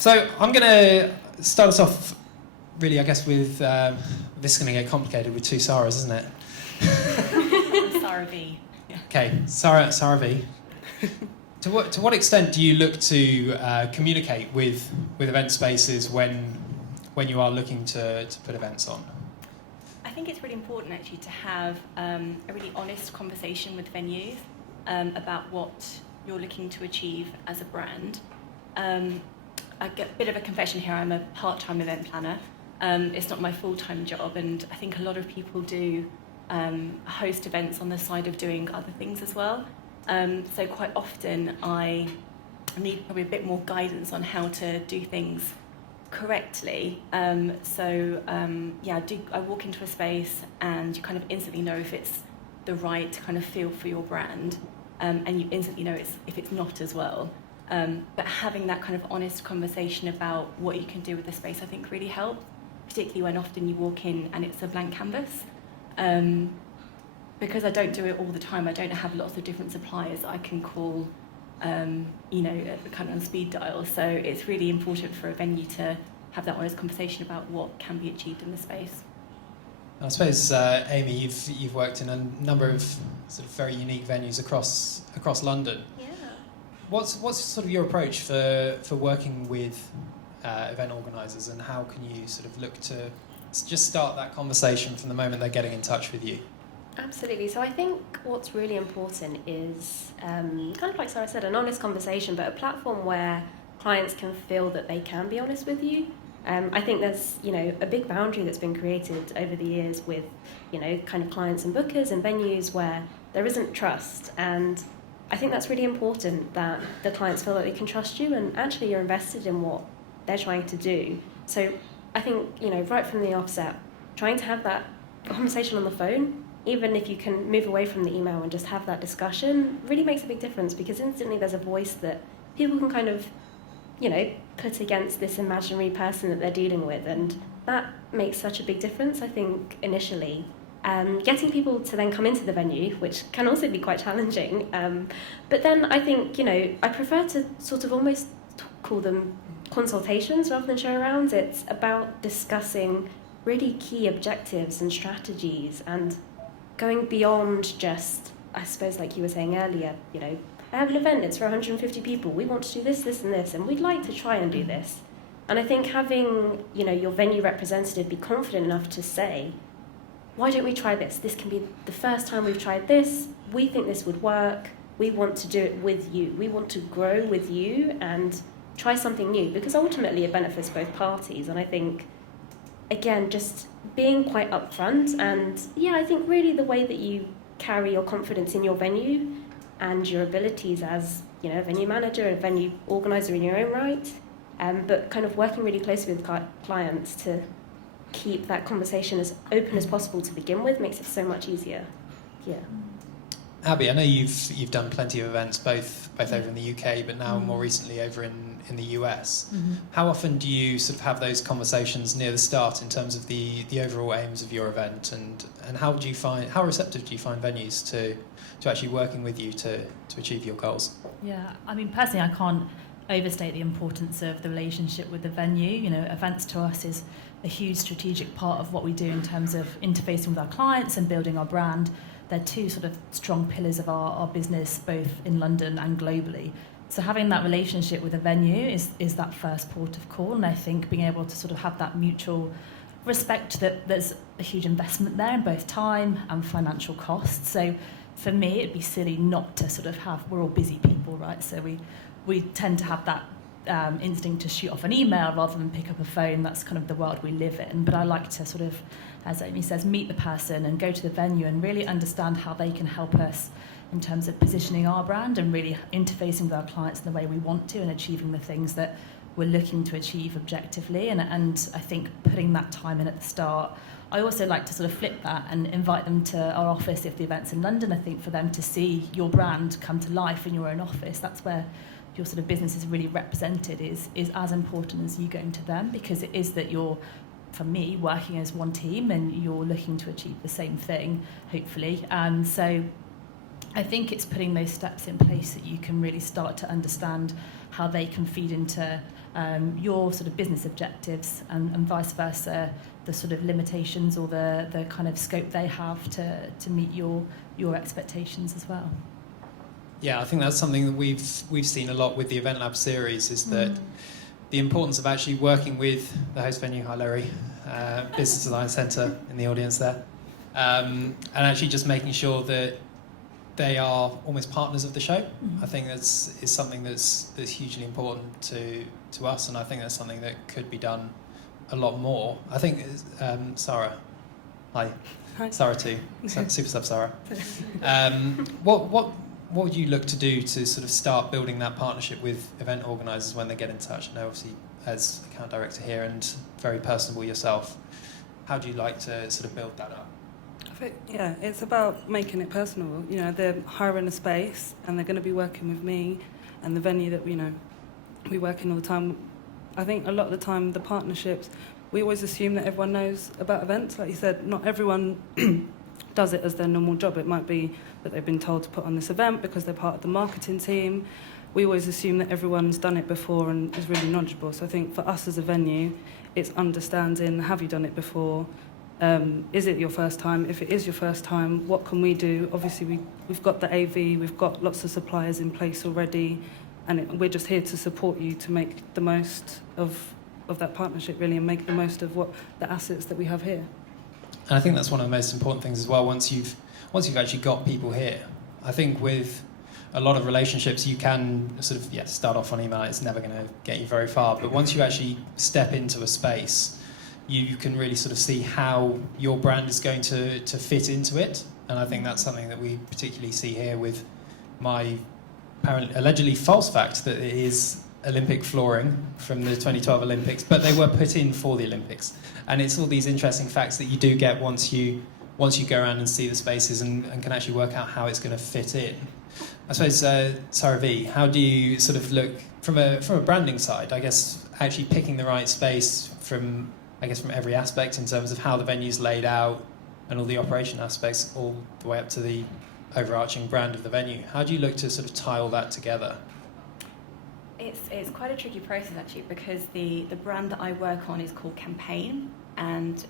So I'm going to start us off, really, I guess, with this is going to get complicated with two Sarahs, isn't it? Sarah V. Yeah. Okay, Sarah V. To what extent do you look to communicate with event spaces when you are looking to put events on? I think it's really important actually to have a really honest conversation with venues about what you're looking to achieve as a brand. I get a bit of a confession here, I'm a part-time event planner. It's not my full-time job, and I think a lot of people do host events on the side of doing other things as well. So quite often I need probably a bit more guidance on how to do things correctly. I walk into a space and you kind of instantly know if it's the right kind of feel for your brand, and you instantly know if it's not as well. But having that kind of honest conversation about what you can do with the space, I think really helps, particularly when often you walk in and it's a blank canvas. Because I don't do it all the time, I don't have lots of different suppliers I can call, kind of on speed dial. So it's really important for a venue to have that honest conversation about what can be achieved in the space. I suppose, Amy, you've worked in a number of sort of very unique venues across London. Yeah. What's sort of your approach for working with event organisers, and how can you sort of look to just start that conversation from the moment they're getting in touch with you? Absolutely. So I think what's really important is, kind of like Sarah said, an honest conversation, but a platform where clients can feel that they can be honest with you. I think there's, a big boundary that's been created over the years with, kind of clients and bookers and venues where there isn't trust. And I think that's really important, that the clients feel that they can trust you and actually you're invested in what they're trying to do. So I think, right from the offset, trying to have that conversation on the phone, even if you can move away from the email and just have that discussion, really makes a big difference, because instantly there's a voice that people can kind of, put against this imaginary person that they're dealing with. And that makes such a big difference, I think, initially. Getting people to then come into the venue, which can also be quite challenging. But then I think, I prefer to sort of almost call them consultations rather than show arounds. It's about discussing really key objectives and strategies and going beyond just, I suppose, like you were saying earlier, I have an event, it's for 150 people, we want to do this, this and this, and we'd like to try and do this. And I think having, your venue representative be confident enough to say, why don't we try this? This can be the first time we've tried this, we think this would work, we want to do it with you, we want to grow with you and try something new, because ultimately it benefits both parties. And I think, again, just being quite upfront, and I think really the way that you carry your confidence in your venue and your abilities as, a venue manager, a venue organiser in your own right, but kind of working really closely with clients to keep that conversation as open as possible to begin with makes it so much easier. Yeah. Abby, I know you've done plenty of events, both over in the UK, but now more recently over in the US. Mm-hmm. How often do you sort of have those conversations near the start in terms of the overall aims of your event, and how receptive do you find venues to actually working with you to achieve your goals? Yeah, I mean, personally, I can't overstate the importance of the relationship with the venue. Events to us is a huge strategic part of what we do in terms of interfacing with our clients and building our brand. They're two sort of strong pillars of our business, both in London and globally. So having that relationship with a venue is that first port of call, and I think being able to sort of have that mutual respect that there's a huge investment there in both time and financial costs. So for me, it'd be silly not to sort of we're all busy people, right? So we tend to have that instinct to shoot off an email rather than pick up a phone. That's kind of the world we live in. But I like to sort of, as Amy says, meet the person and go to the venue and really understand how they can help us in terms of positioning our brand and really interfacing with our clients in the way we want to and achieving the things that we're looking to achieve objectively. And I think putting that time in at the start. I also like to sort of flip that and invite them to our office if the event's in London. I think for them to see your brand come to life in your own office, that's where your sort of business is really represented, is as important as you going to them, because it is that you're, for me, working as one team and you're looking to achieve the same thing, hopefully. So I think it's putting those steps in place that you can really start to understand how they can feed into your sort of business objectives, and vice versa, the sort of limitations or the kind of scope they have to meet your expectations as well. Yeah, I think that's something that we've seen a lot with the Event Lab series, is that the importance of actually working with the host venue, hi Larry, Business Design Centre in the audience there, and actually just making sure that they are almost partners of the show. I think is something that's hugely important to us, and I think that's something that could be done a lot more. I think Sarah, hi. Sarah too, super sub Sarah. What would you look to do to sort of start building that partnership with event organisers when they get in touch? I know obviously as account director here and very personable yourself, how do you like to sort of build that up? Yeah, it's about making it personal. You know, they're hiring a space and they're going to be working with me and the venue that we work in all the time. I think a lot of the time the partnerships, we always assume that everyone knows about events. Like you said, not everyone does it as their normal job. It might be that they've been told to put on this event because they're part of the marketing team. We always assume that everyone's done it before and is really knowledgeable. So I think for us as a venue, it's understanding, have you done it before? Is it your first time? If it is your first time, what can we do? Obviously, we've got the AV, we've got lots of suppliers in place already, and we're just here to support you to make the most of that partnership, really, and make the most of what the assets that we have here. And I think that's one of the most important things as well. Once you've actually got people here, I think with a lot of relationships, you can sort of start off on email. It's never going to get you very far. But once you actually step into a space, you can really sort of see how your brand is going to fit into it. And I think that's something that we particularly see here with my apparently allegedly false fact that it is Olympic flooring from the 2012 Olympics, but they were put in for the Olympics. And it's all these interesting facts that you do get once you go around and see the spaces and can actually work out how it's going to fit in. I suppose, Sarah V, how do you sort of look from a branding side, I guess, actually picking the right space from every aspect in terms of how the venue's laid out and all the operation aspects, all the way up to the overarching brand of the venue. How do you look to sort of tie all that together? It's quite a tricky process actually, because the brand that I work on is called Campaign, and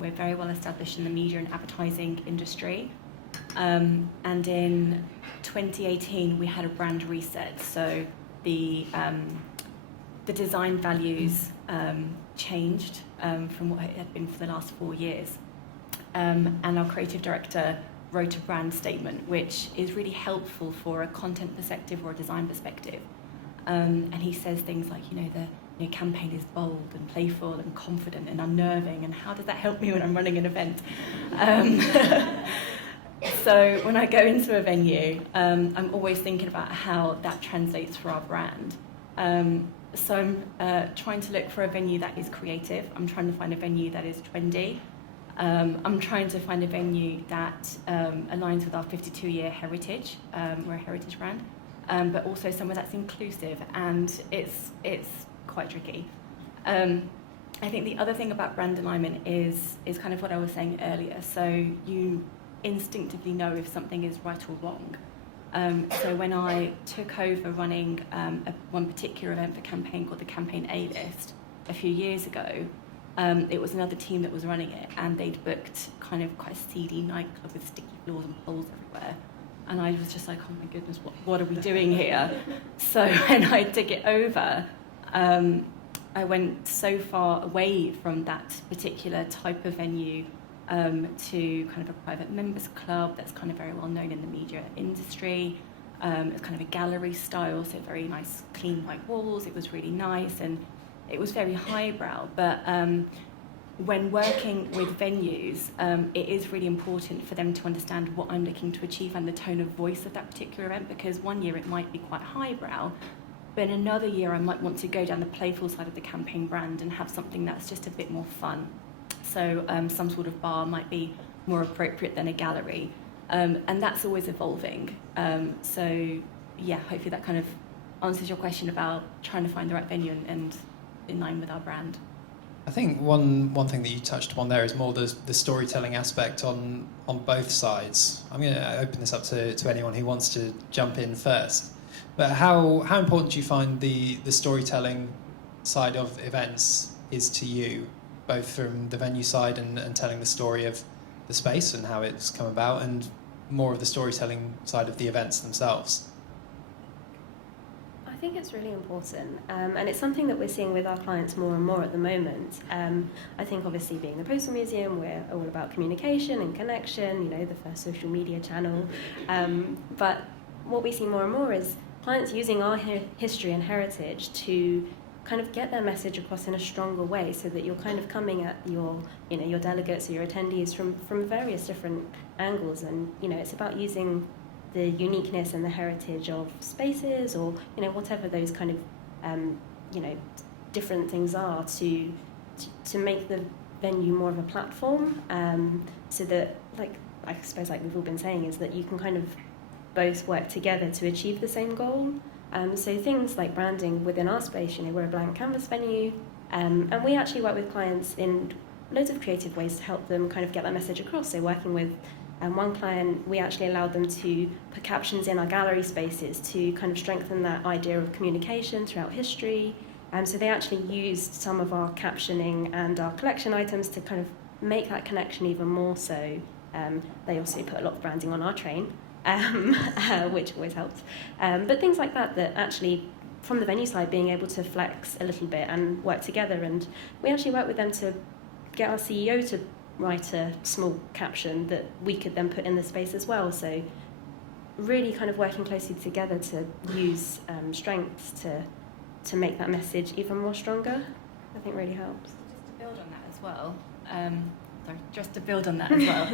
we're very well established in the media and advertising industry. And in 2018 we had a brand reset, so the design values changed from what it had been for the last 4 years. And our creative director wrote a brand statement, which is really helpful for a content perspective or a design perspective. And he says things like, the campaign is bold and playful and confident and unnerving, and how does that help me when I'm running an event? So when I go into a venue, I'm always thinking about how that translates for our brand. So I'm trying to look for a venue that is creative. I'm trying to find a venue that is trendy. I'm trying to find a venue that aligns with our 52-year heritage. We're a heritage brand, but also somewhere that's inclusive, and it's quite tricky. I think the other thing about brand alignment is kind of what I was saying earlier. So you instinctively know if something is right or wrong. So when I took over running one particular event for Campaign called the Campaign A-List a few years ago, it was another team that was running it, and they'd booked kind of quite a seedy nightclub with sticky floors and poles everywhere. And I was just like, oh my goodness, what are we doing here? So when I took it over, I went so far away from that particular type of venue to kind of a private members club that's kind of very well known in the media industry. It's kind of a gallery style, so very nice, clean white walls. It was really nice, and it was very highbrow. But when working with venues, it is really important for them to understand what I'm looking to achieve and the tone of voice of that particular event, because one year it might be quite highbrow, but in another year I might want to go down the playful side of the Campaign brand and have something that's just a bit more fun. So some sort of bar might be more appropriate than a gallery, and that's always evolving. So yeah, hopefully that kind of answers your question about trying to find the right venue and in line with our brand. I think one thing that you touched upon there is more the storytelling aspect on both sides. I'm going to open this up to anyone who wants to jump in first. But how important do you find the storytelling side of events is to you, both from the venue side and telling the story of the space and how it's come about, and more of the storytelling side of the events themselves? I think it's really important, and it's something that we're seeing with our clients more and more at the moment. I think obviously being the Postal Museum, we're all about communication and connection, the first social media channel. But what we see more and more is clients using our history and heritage to kind of get their message across in a stronger way, so that you're kind of coming at your delegates or your attendees from various different angles, and it's about using the uniqueness and the heritage of spaces, or whatever those kind of different things are, to make the venue more of a platform, so that, I suppose, like we've all been saying, is that you can kind of both work together to achieve the same goal. So things like branding within our space, we're a blank canvas venue, and we actually work with clients in loads of creative ways to help them kind of get that message across. So working with one client, we actually allowed them to put captions in our gallery spaces to kind of strengthen that idea of communication throughout history. So they actually used some of our captioning and our collection items to kind of make that connection even more so. They also put a lot of branding on our train, which always helps. But things like that actually, from the venue side, being able to flex a little bit and work together. And we actually worked with them to get our CEO to write a small caption that we could then put in the space as well. So really kind of working closely together to use strengths to make that message even more stronger, I think really helps. Just to build on that as well,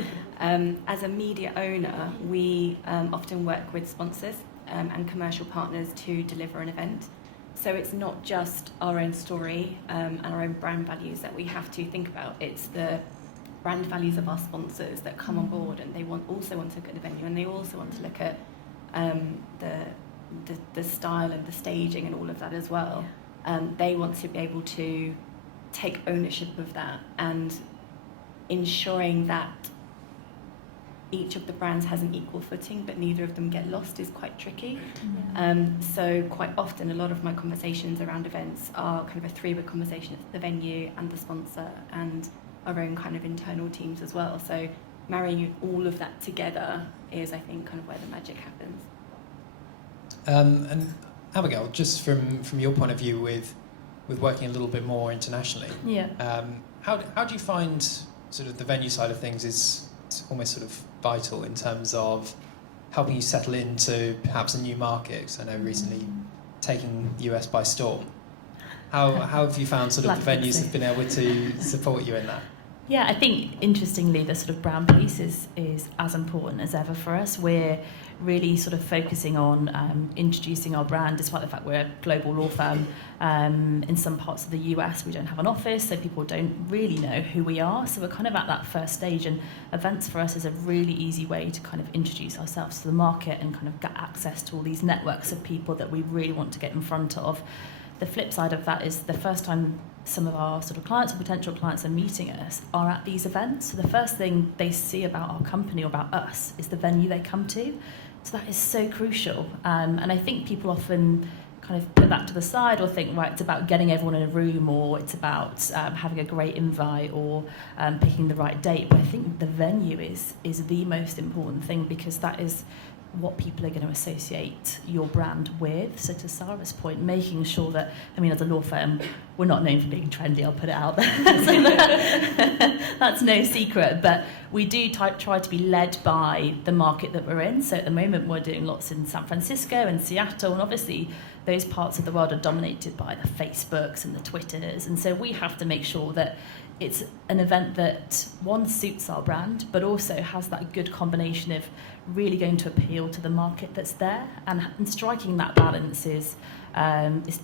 as a media owner, we often work with sponsors and commercial partners to deliver an event. So it's not just our own story and our own brand values that we have to think about. It's the brand values of our sponsors that come on board, and they also want to look at the venue, and they also want to look at the style and the staging and all of that as well. They want to be able to take ownership of that, and ensuring that each of the brands has an equal footing but neither of them get lost is quite tricky. So quite often a lot of my conversations around events are kind of a three-way conversation. It's the venue and the sponsor and our own kind of internal teams as well. So marrying all of that together is, I think, kind of where the magic happens. And Abigail, just from your point of view with working a little bit more internationally, how do you find sort of the venue side of things is almost sort of vital in terms of helping you settle into perhaps a new market? Because I know recently taking the US by storm. How have you found sort of the venues have been able to support you in that? Yeah, I think interestingly the sort of brand piece is as important as ever for us. We're really sort of focusing on introducing our brand, despite the fact we're a global law firm. In some parts of the US we don't have an office, so people don't really know who we are. So we're kind of at that first stage, and events for us is a really easy way to kind of introduce ourselves to the market and kind of get access to all these networks of people that we really want to get in front of. The flip side of that is the first time some of our sort of clients or potential clients are meeting us are at these events. So the first thing they see about our company or about us is the venue they come to. So that is so crucial. And I think people often kind of put that to the side or think, right, it's about getting everyone in a room, or it's about having a great invite, or picking the right date. But I think the venue is the most important thing, because that is what people are going to associate your brand with. So to Sarah's point, making sure that, I mean, as a law firm, we're not known for being trendy, I'll put it out there. So that's no secret, but we do try to be led by the market that we're in. So at the moment we're doing lots in San Francisco and Seattle, and obviously those parts of the world are dominated by the Facebooks and the Twitters, and so we have to make sure that it's an event that, one, suits our brand, but also has that good combination of really going to appeal to the market that's there. And striking that balance is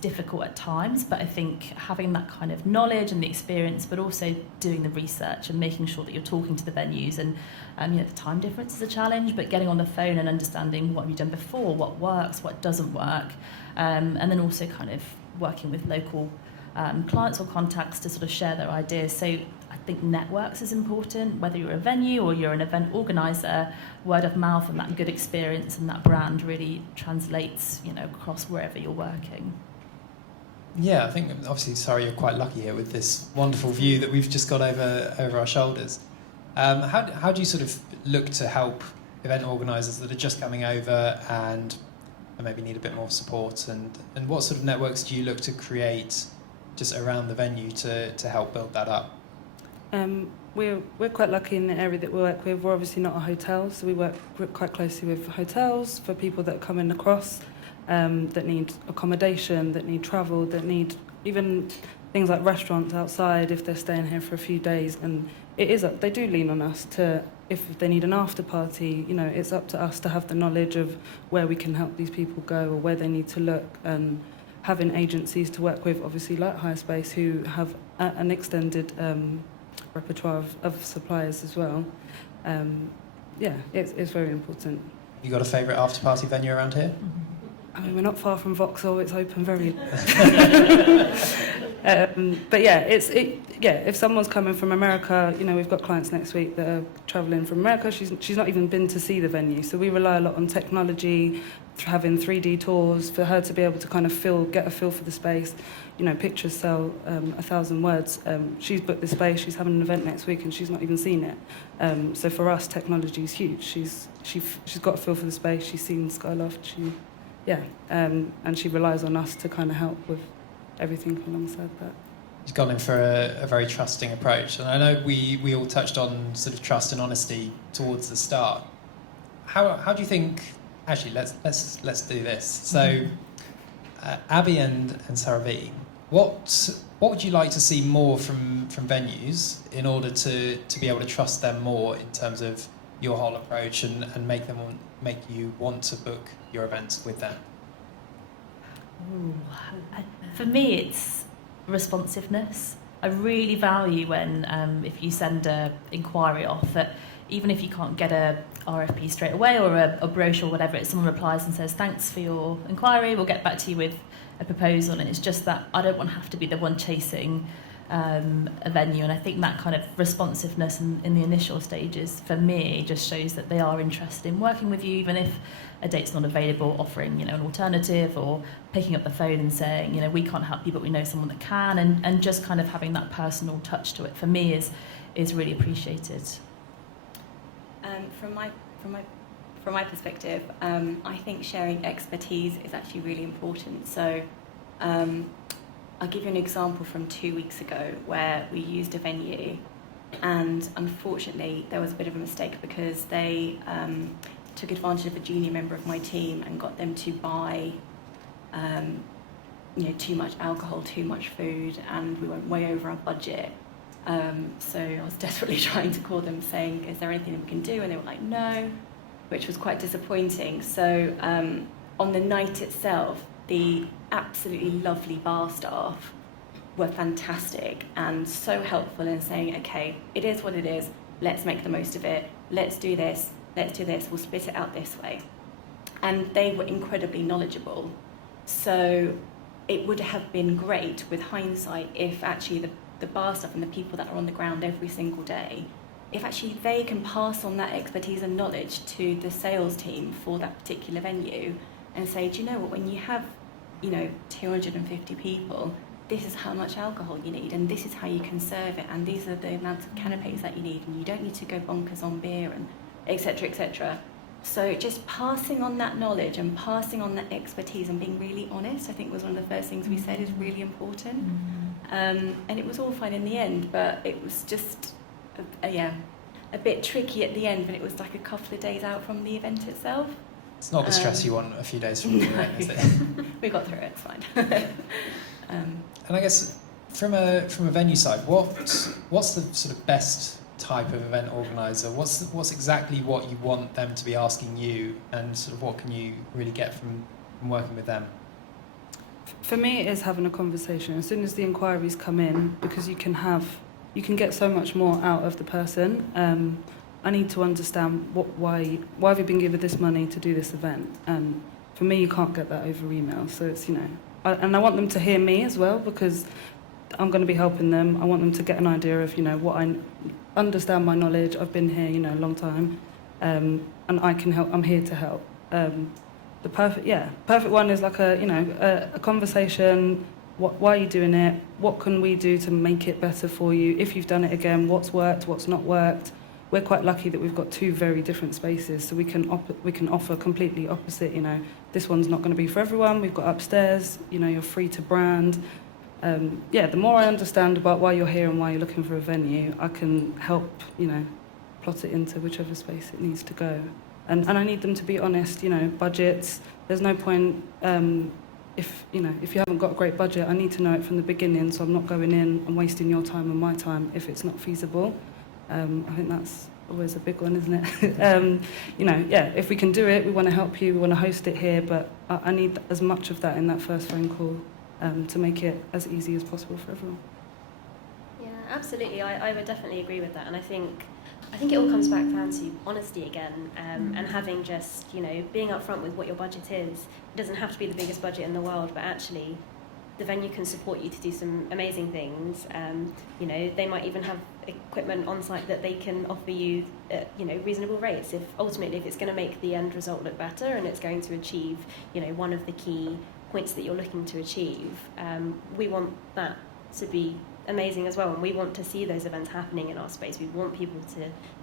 difficult at times, but I think having that kind of knowledge and the experience, but also doing the research and making sure that you're talking to the venues, and the time difference is a challenge, but getting on the phone and understanding what have you done before, what works, what doesn't work, and then also kind of working with local clients or contacts to sort of share their ideas. So I think networks is important, whether you're a venue or you're an event organizer. Word of mouth and that good experience and that brand really translates, across wherever you're working. Yeah, I think obviously, Sarah, you're quite lucky here with this wonderful view that we've just got over our shoulders. How do you sort of look to help event organisers that are just coming over and maybe need a bit more support, and what sort of networks do you look to create just around the venue to help build that up? We're quite lucky in the area that we work with. We're obviously not a hotel, so we work quite closely with hotels for people that are coming across, that need accommodation, that need travel, that need even things like restaurants outside if they're staying here for a few days. And they do lean on us to, if they need an after party, it's up to us to have the knowledge of where we can help these people go or where they need to look, and having agencies to work with, obviously like Higher Space, who have an extended repertoire of suppliers as well. It's very important. You got a favourite after party venue around here? I mean, we're not far from Vauxhall. It's open very. But if someone's coming from America, we've got clients next week that are travelling from America. She's not even been to see the venue, so we rely a lot on technology, having 3D tours for her to be able to kind of get a feel for the space. Pictures sell 1,000 words. She's booked the space. She's having an event next week, and she's not even seen it. So for us, technology is huge. She's got a feel for the space. She's seen Skyloft. And she relies on us to kind of help with everything alongside that. You've gone in for a very trusting approach, and I know we all touched on sort of trust and honesty towards the start. How do you think? Actually, let's do this. So, Abby and Sarah V, what would you like to see more from venues in order to be able to trust them more in terms of your whole approach and make you want to book your events with them? Ooh, for me, it's responsiveness. I really value when if you send an inquiry off, that even if you can't get a RFP straight away or a brochure or whatever, someone replies and says, thanks for your inquiry, we'll get back to you with a proposal. And it's just that I don't want to have to be the one chasing a venue, and I think that kind of responsiveness in the initial stages for me just shows that they are interested in working with you, even if a date's not available, offering an alternative, or picking up the phone and saying we can't help you but we know someone that can, and just kind of having that personal touch to it for me is really appreciated. From my perspective, I think sharing expertise is actually really important. So I'll give you an example from 2 weeks ago where we used a venue, and unfortunately there was a bit of a mistake because they took advantage of a junior member of my team and got them to buy too much alcohol, too much food, and we went way over our budget. So I was desperately trying to call them saying, is there anything we can do? And they were like, no, which was quite disappointing. So on the night itself, the absolutely lovely bar staff were fantastic and so helpful in saying, okay, it is what it is, let's make the most of it, let's do this, we'll split it out this way. And they were incredibly knowledgeable. So it would have been great with hindsight if actually the bar staff and the people that are on the ground every single day, if actually they can pass on that expertise and knowledge to the sales team for that particular venue and say, do you know what, when you have 250 people, this is how much alcohol you need, and this is how you can serve it, and these are the amounts of canapes that you need, and you don't need to go bonkers on beer, and etc., etc. So just passing on that knowledge and passing on that expertise and being really honest, I think was one of the first things we said is really important. And it was all fine in the end, but it was just a bit tricky at the end when it was like a couple of days out from the event itself. It's not the stress you want a few days from the event, is it? We got through it, it's fine. And I guess from a venue side, what's the sort of best type of event organizer? What's exactly what you want them to be asking you, and sort of what can you really get from working with them? For me, it is having a conversation as soon as the inquiries come in, because you can get so much more out of the person. I need to understand why have you been given this money to do this event, and for me, you can't get that over email. So it's and I want them to hear me as well, because I'm going to be helping them. I want them to get an idea of, what I understand my knowledge. I've been here, a long time, and I can help. I'm here to help. The perfect one is like a conversation. Why are you doing it? What can we do to make it better for you? If you've done it again, what's worked, what's not worked? We're quite lucky that we've got 2 very different spaces, so we can offer completely opposite. This one's not going to be for everyone. We've got upstairs. You're free to brand. The more I understand about why you're here and why you're looking for a venue, I can help, plot it into whichever space it needs to go. And I need them to be honest, budgets. There's no point, if you haven't got a great budget, I need to know it from the beginning, so I'm not going in and wasting your time and my time if it's not feasible. I think that's always a big one, isn't it? If we can do it, we want to help you, we want to host it here, but I need as much of that in that first phone call. To make it as easy as possible for everyone. Yeah, absolutely. I would definitely agree with that, and I think it all comes back down to honesty again, and having just being upfront with what your budget is. It doesn't have to be the biggest budget in the world, but actually, the venue can support you to do some amazing things. They might even have equipment on site that they can offer you at reasonable rates. If it's going to make the end result look better and it's going to achieve one of the key points that you're looking to achieve, we want that to be amazing as well, and we want to see those events happening in our space. We want people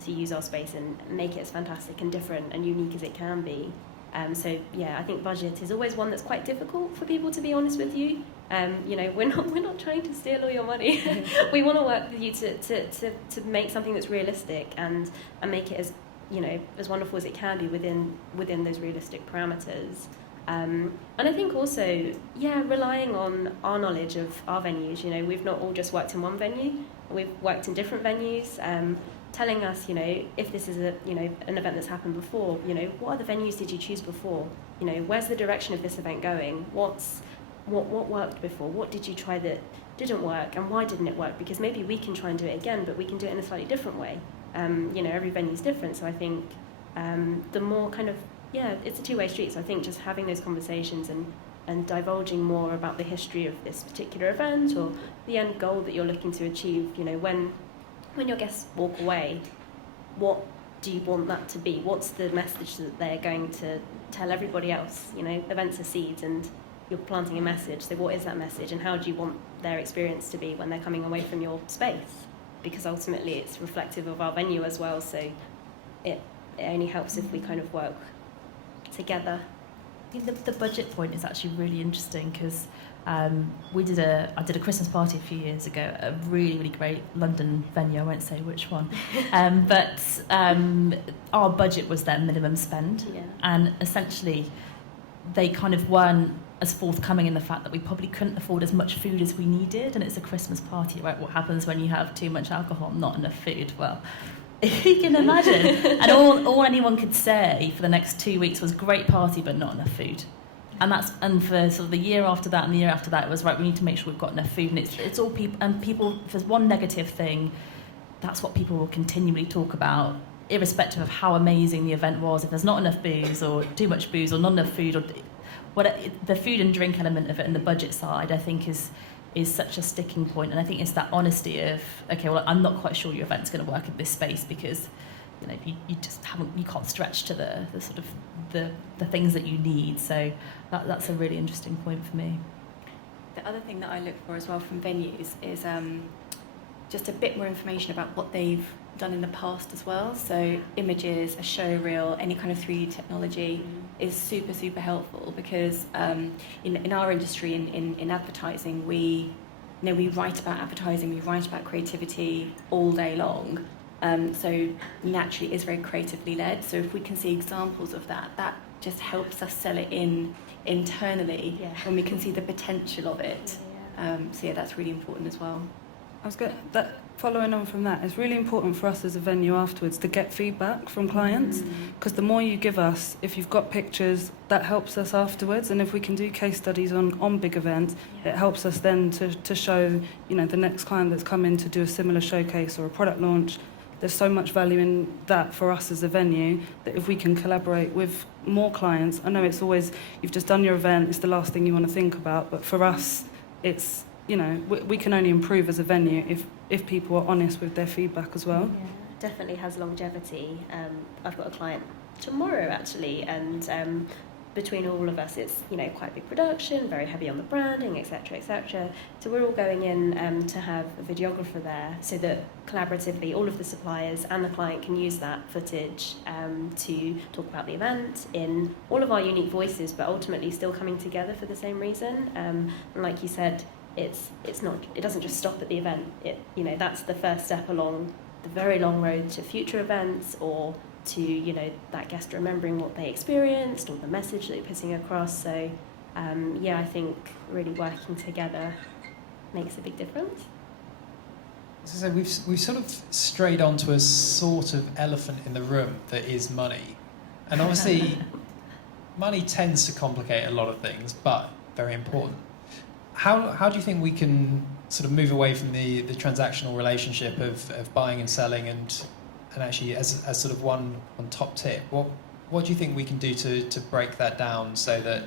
to use our space and make it as fantastic and different and unique as it can be. I think budget is always one that's quite difficult for people, to be honest with you. We're not trying to steal all your money. We want to work with you to make something that's realistic and make it as wonderful as it can be within those realistic parameters. And I think also, relying on our knowledge of our venues. We've not all just worked in one venue. We've worked in different venues. Telling us, if this is an event that's happened before, what other venues did you choose before? Where's the direction of this event going? What worked before? What did you try that didn't work, and why didn't it work? Because maybe we can try and do it again, but we can do it in a slightly different way. Every venue's different, so I think the more it's a two-way street. So I think just having those conversations and divulging more about the history of this particular event or the end goal that you're looking to achieve, when your guests walk away, what do you want that to be? What's the message that they're going to tell everybody else? Events are seeds and you're planting a message. So what is that message, and how do you want their experience to be when they're coming away from your space? Because ultimately it's reflective of our venue as well, so it only helps if we kind of work together. The budget point is actually really interesting because I did a Christmas party a few years ago at a really, really great London venue. I won't say which one, but our budget was their minimum spend, and essentially they kind of weren't as forthcoming in the fact that we probably couldn't afford as much food as we needed, and it's a Christmas party, right? What happens when you have too much alcohol, not enough food? Well, you can imagine. And all anyone could say for the next 2 weeks was great party but not enough food. And for sort of the year after that and the year after that, it was right, we need to make sure we've got enough food. And it's all people, and people, if there's one negative thing, that's what people will continually talk about, irrespective of how amazing the event was. If there's not enough booze or too much booze or not enough food, or the food and drink element of it and the budget side, I think is such a sticking point. And I think it's that honesty of, okay, well, I'm not quite sure your event's going to work in this space because you just you can't stretch to the sort of the things that you need. So that's a really interesting point for me. The other thing that I look for as well from venues is just a bit more information about what they've done in the past as well. So images, a show reel, any kind of 3D technology is super, super helpful because in our industry, in advertising, we write about advertising, we write about creativity all day long. So naturally it is very creatively led. So if we can see examples of that just helps us sell it in internally when we can see the potential of it. So that's really important as well. Following on from that, it's really important for us as a venue afterwards to get feedback from clients, because the more you give us, if you've got pictures, that helps us afterwards. And if we can do case studies on big events, it helps us then to show the next client that's come in to do a similar showcase or a product launch. There's so much value in that for us as a venue that if we can collaborate with more clients, I know it's always, you've just done your event, it's the last thing you want to think about, but for us, it's you know, we can only improve as a venue if people are honest with their feedback as well. Yeah, definitely has longevity. I've got a client tomorrow actually, and between all of us, it's, you know, quite a big production, very heavy on the branding, etc., etc. So we're all going in to have a videographer there, so that collaboratively all of the suppliers and the client can use that footage to talk about the event in all of our unique voices, but ultimately still coming together for the same reason. And like you said, it doesn't just stop at the event. You know, that's the first step along the very long road to future events, or to, you know, that guest remembering what they experienced or the message that you're putting across. So yeah, I think really working together makes a big difference. So we've sort of strayed onto a sort of elephant in the room that is money, and obviously money tends to complicate a lot of things, but very important. How do you think we can sort of move away from the transactional relationship of buying and selling, and actually as sort of one top tip, what do you think we can do to break that down, so that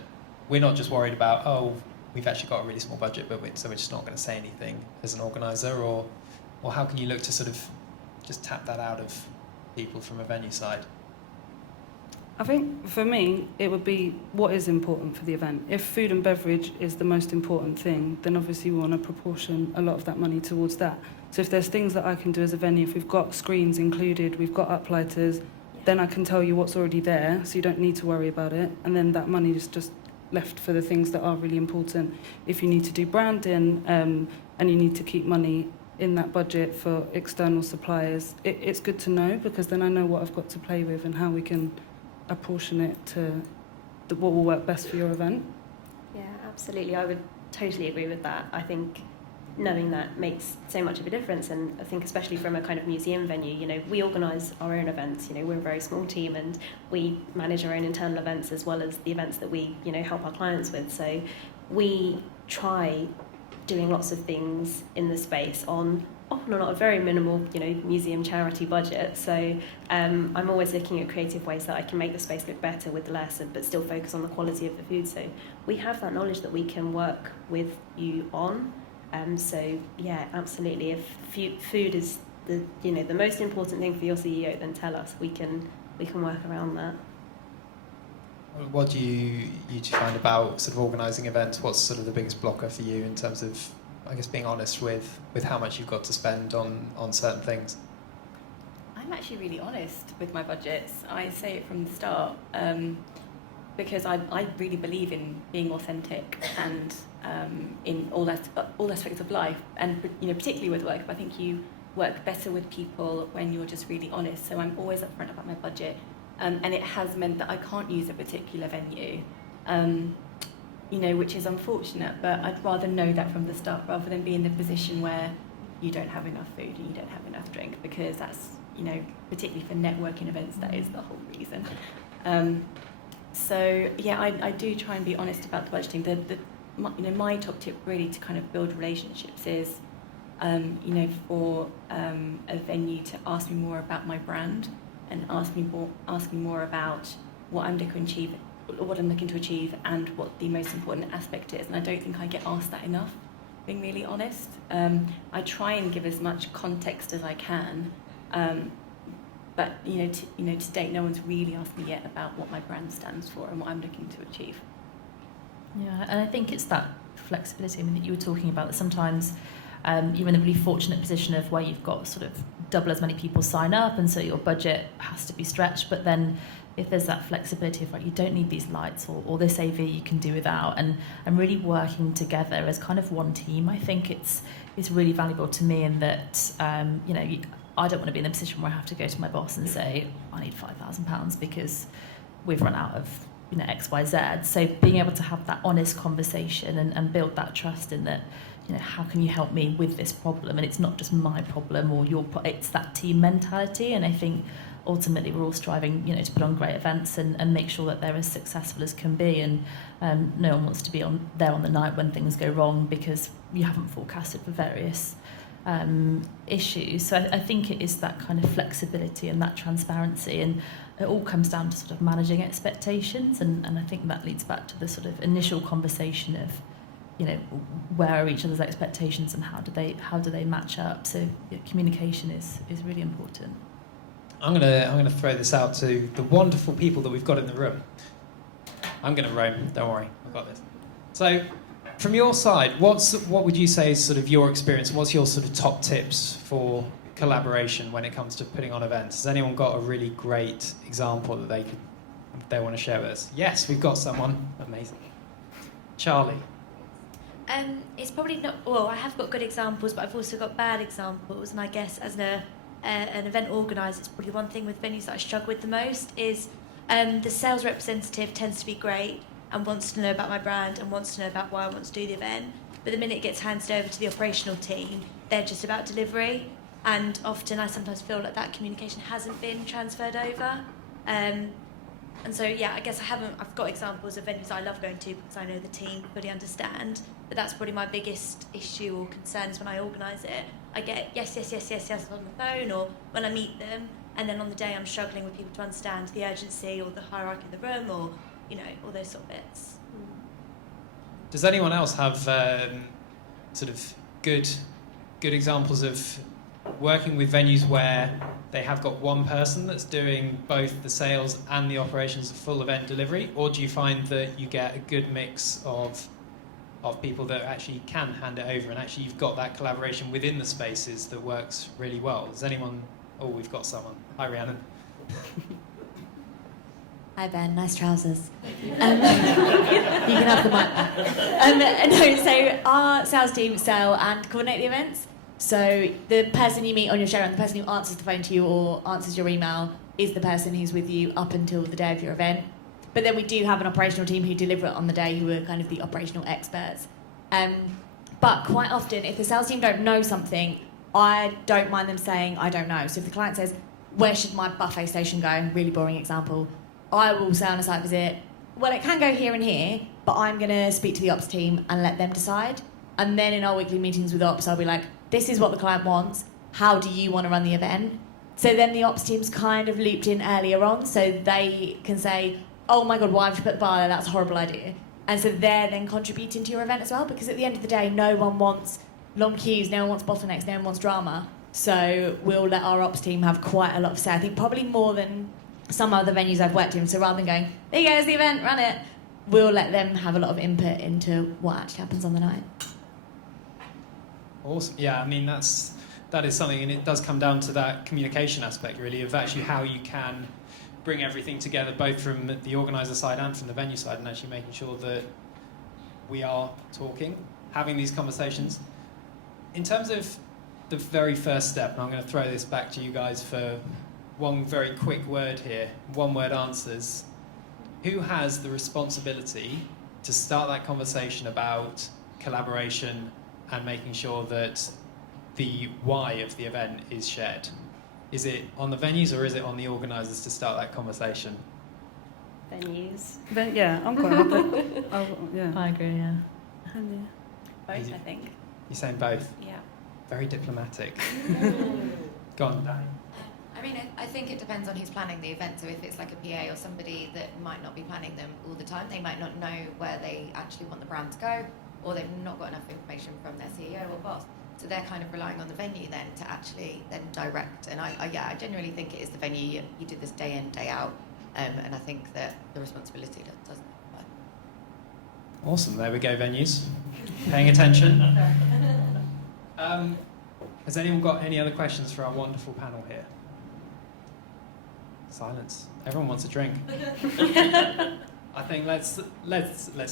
we're not just worried about, oh, we've actually got a really small budget, so we're just not going to say anything as an organiser, or how can you look to sort of just tap that out of people from a venue side? I think for me, it would be what is important for the event. If food and beverage is the most important thing, then obviously we want to proportion a lot of that money towards that. So if there's things that I can do as a venue, if we've got screens included, we've got uplighters, then I can tell you what's already there, so you don't need to worry about it. And then that money is just left for the things that are really important. If you need to do branding and you need to keep money in that budget for external suppliers, it's good to know, because then I know what I've got to play with and how we can apportion it to what will work best for your event. Yeah, absolutely. I would totally agree with that. I think knowing that makes so much of a difference, and I think especially from a kind of museum venue, you know, we organise our own events. You know, we're a very small team, and we manage our own internal events as well as the events that we, you know, help our clients with. So we try doing lots of things in the space on often or not a very minimal, you know, museum charity budget. So I'm always looking at creative ways that I can make the space look better with less, but still focus on the quality of the food. So we have that knowledge that we can work with you on. So yeah, absolutely. If food is the most important thing for your CEO, then tell us. We can work around that. What do you find about sort of organising events? What's sort of the biggest blocker for you in terms of, I guess, being honest with how much you've got to spend on certain things? I'm actually really honest with my budgets. I say it from the start, because I really believe in being authentic and in all aspects of life, and, you know, particularly with work. I think you work better with people when you're just really honest. So I'm always upfront about my budget, and it has meant that I can't use a particular venue. You know, which is unfortunate, but I'd rather know that from the start rather than be in the position where you don't have enough food and you don't have enough drink, because that's, you know, particularly for networking events, that is the whole reason. So yeah, I do try and be honest about the budgeting. My top tip really to kind of build relationships is, you know, for a venue to ask me more about my brand and ask me more about what I'm looking to achieve and what the most important aspect is. And I don't think I get asked that enough, being really honest. I try and give as much context as I can, but to date, no one's really asked me yet about what my brand stands for and what I'm looking to achieve. Yeah, and I think it's that flexibility, I mean, that you were talking about, that sometimes you're in a really fortunate position of where you've got sort of double as many people sign up, and so your budget has to be stretched. But then if there's that flexibility of, like, you don't need these lights or this AV, you can do without, and really working together as kind of one team, I think it's really valuable to me, in that I don't want to be in a position where I have to go to my boss and say, I need £5,000 because we've run out of X, Y, Z. So being able to have that honest conversation and build that trust in that, how can you help me with this problem? And it's not just my problem or it's that team mentality. And I think ultimately we're all striving, to put on great events and make sure that they're as successful as can be. And no one wants to be there on the night when things go wrong because you haven't forecasted for various issues. So I think it is that kind of flexibility and that transparency, and it all comes down to sort of managing expectations, and I think that leads back to the sort of initial conversation of where are each other's expectations and how do they match up? So communication is really important. I'm gonna throw this out to the wonderful people that we've got in the room. I'm gonna roam. Don't worry, I've got this. So, from your side, what would you say is sort of your experience? What's your sort of top tips for collaboration when it comes to putting on events? Has anyone got a really great example that they want to share with us? Yes, we've got someone. Amazing. Charlie. It's probably not. Well, I have got good examples, but I've also got bad examples. And I guess as an event organiser, it's probably one thing with venues that I struggle with the most is the sales representative tends to be great and wants to know about my brand and wants to know about why I want to do the event. But the minute it gets handed over to the operational team, they're just about delivery. And often I sometimes feel like that communication hasn't been transferred over. And so, yeah, I guess I've got examples of venues I love going to because I know the team fully understand, but that's probably my biggest issue or concern is when I organise it. I get yes on the phone or when I meet them, and then on the day I'm struggling with people to understand the urgency or the hierarchy of the room or, all those sort of bits. Does anyone else have sort of good examples of working with venues where they have got one person that's doing both the sales and the operations of full event delivery, or do you find that you get a good mix of people that actually can hand it over and actually you've got that collaboration within the spaces that works really well? Does anyone? Oh, we've got someone. Hi, Rhiannon. Hi Ben, nice trousers. You can have the mic back. So our sales team sell and coordinate the events. So the person you meet on your show and the person who answers the phone to you or answers your email is the person who's with you up until the day of your event. But then we do have an operational team who deliver it on the day, who are kind of the operational experts. But quite often, if the sales team don't know something, I don't mind them saying, I don't know. So if the client says, where should my buffet station go? Really boring example. I will say on a site visit, well, it can go here and here, but I'm going to speak to the ops team and let them decide. And then in our weekly meetings with ops, I'll be like, this is what the client wants. How do you want to run the event? So then the ops team's kind of looped in earlier on, so they can say, oh my God, why have you put the bar there? That's a horrible idea. And so they're then contributing to your event as well, because at the end of the day, no one wants long queues, no one wants bottlenecks, no one wants drama. So we'll let our ops team have quite a lot of say. I think probably more than some other venues I've worked in. So rather than going, there you go, it's the event, run it, we'll let them have a lot of input into what actually happens on the night. Awesome. Yeah, I mean, that is something, and it does come down to that communication aspect, really, of actually how you can bring everything together, both from the organiser side and from the venue side, and actually making sure that we are talking, having these conversations. In terms of the very first step, and I'm going to throw this back to you guys for one very quick word here, one-word answers. Who has the responsibility to start that conversation about collaboration and making sure that the why of the event is shared? Is it on the venues or is it on the organisers to start that conversation? Venues. Yeah, I'm quite happy. Yeah. I agree, yeah. Both, I think. You're saying both? Yeah. Very diplomatic. Go on, Danny. I mean, I think it depends on who's planning the event. So if it's like a PA or somebody that might not be planning them all the time, they might not know where they actually want the brand to go, or they've not got enough information from their CEO or boss. So they're kind of relying on the venue then to actually then direct. And I genuinely think it is the venue. You do this day in, day out. And I think that the responsibility doesn't apply. Awesome, there we go, venues. Paying attention. Has anyone got any other questions for our wonderful panel here? Silence. Everyone wants a drink. I think let's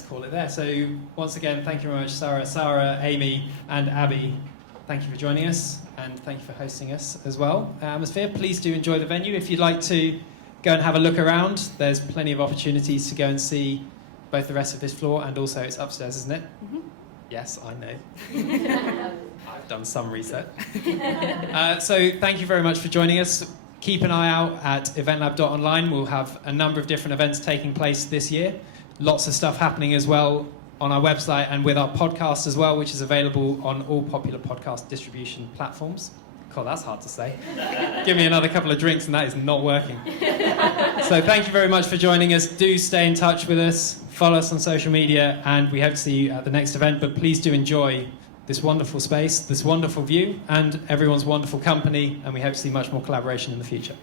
call it there. So once again, thank you very much, Sarah, Amy, and Abby. Thank you for joining us, and thank you for hosting us as well. Atmosphere, please do enjoy the venue. If you'd like to go and have a look around, there's plenty of opportunities to go and see both the rest of this floor, and also it's upstairs, isn't it? Mm-hmm. Yes, I know. I've done some research. So thank you very much for joining us. Keep an eye out at eventlab.online. We'll have a number of different events taking place this year. Lots of stuff happening as well on our website and with our podcast as well, which is available on all popular podcast distribution platforms. Cool, that's hard to say. Give me another couple of drinks and that is not working. So thank you very much for joining us. Do stay in touch with us follow us on social media, and we hope to see you at the next event. But please do enjoy this wonderful space, this wonderful view, and everyone's wonderful company, and we hope to see much more collaboration in the future.